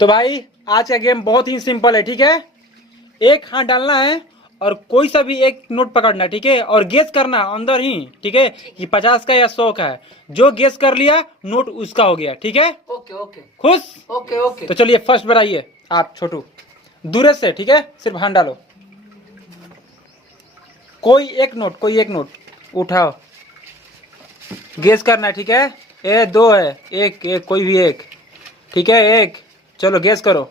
तो भाई आज का गेम बहुत ही सिंपल है, ठीक है। एक हाथ डालना है और कोई सा भी एक नोट पकड़ना, ठीक है, और गेस करना अंदर ही, ठीक है, कि 50 का या 100 का है। जो गेस कर लिया नोट उसका हो गया, ठीक है। ओके ओके खुश? Okay okay. तो चलिए फर्स्ट बनाइए आप छोटू, दूर से, ठीक है, सिर्फ हाथ डालो। कोई एक नोट उठाओ, गेस करना है, ठीक है। ए दो है, एक एक कोई भी एक, ठीक है, एक। चलो गेस करो।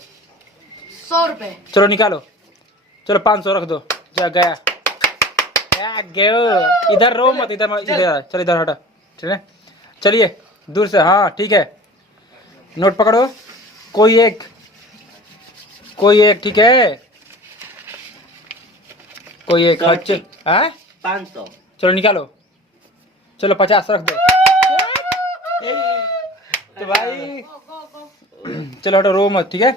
100 रुपए। चलो निकालो, चलो 500 रख दो। जा गया गयो। इधर रो मत, इधर चल, इधर हटा, ठीक है। चलिए दूर से, हाँ ठीक है। नोट पकड़ो, कोई एक, ठीक है, कोई एक। 500। चलो निकालो, चलो 50 रख दो। तो भाई चलो हटो, रो मत, ठीक है।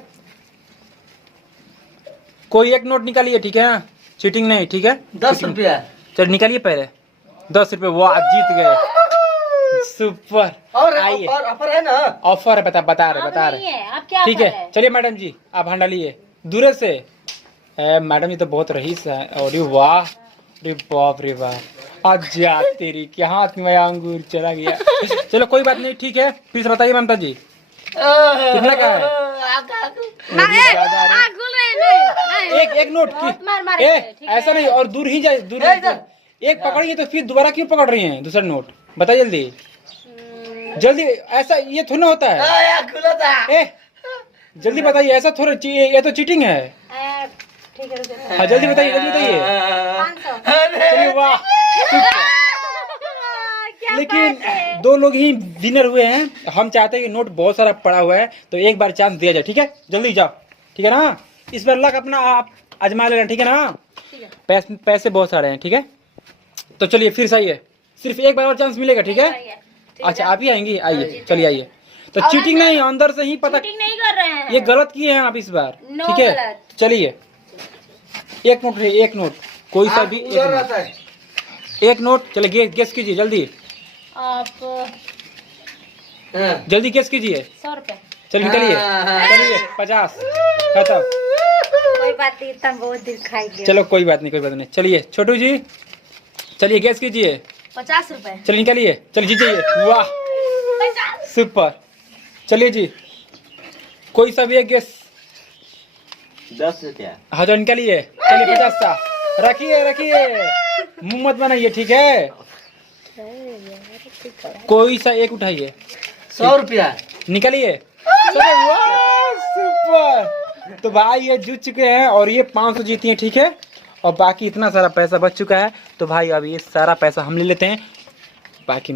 कोई एक नोट निकालिए, ठीक है, चीटिंग नहीं, ठीक है। 10 रुपया। चल निकालिए पहले 10 रुपए। वाह जीत गए, सुपर। और आइए, ऑफर है ना? ऑफर है, बता रहे, आप क्या ठीक है। चलिए मैडम जी आप हाथ डालिए दूर से। मैडम ये तो बहुत रईस है। अरे वाह, अरे बाप रे बाप, आज जा तेरी के हाथ में अंगूर चला गया। चलो कोई बात नहीं, ठीक है। फिर से बताइए ममता जी कितना का है? एक नोट की ऐसा नहीं, और दूर ही जाए, दूर एक पकड़िए तो फिर दोबारा क्यों पकड़ रही हैं दूसरा नोट? बताइए जल्दी जल्दी। ऐसा ये थोड़ा ना होता है। जल्दी बताइए, ऐसा थोड़ा, ये तो चीटिंग है। हाँ जल्दी बताइए, जल्दी बताइए। चलिए वाह, लेकिन 2 लोग ही विनर हुए हैं। हम चाहते हैं कि नोट बहुत सारा पड़ा हुआ है, तो एक बार चांस दिया जाए, ठीक है। जल्दी जाओ, ठीक है ना। इस बार लक अपना आप आजमा लेना, ठीक है ना। पैसे बहुत सारे हैं, ठीक है। तो चलिए फिर सही है, सिर्फ एक बार और चांस मिलेगा, ठीक है। अच्छा आप ही आएंगी, आइए, चलिए आइए। तो चीटिंग नहीं, अंदर से ही पता नहीं कर रहे हैं, ये गलत किए हैं आप इस बार, ठीक है। चलिए एक नोट है, एक नोट कोई सा भी एक नोट। चलिए गेस कीजिए जल्दी, आप जल्दी गेस कीजिए। 100 रुपए। चलिए निकलिए, चलिए 50 खत्म। कोई बात नहीं, इतना बहुत दिखाई गया। चलो कोई बात नहीं। चलिए छोटू जी, चलिए गैस कीजिए। 50 रुपए। चलिए निकालिए, चलिए जीत जाइए। वाह सुपर। चलिए जी कोई सा भी एक गैस। 10 रुपया। हाँ जो निकालिए, चलिए 50 सा रखिए, मुंह मत बनाइए, ठीक है। कोई सा एक उठाइए। 100 रुपया निकालिए। सुपर। तो भाई ये जीत चुके हैं और ये 500 जीती हैं, ठीक है। और बाकी इतना सारा पैसा बच चुका है, तो भाई अब ये सारा पैसा हम ले लेते हैं, बाकी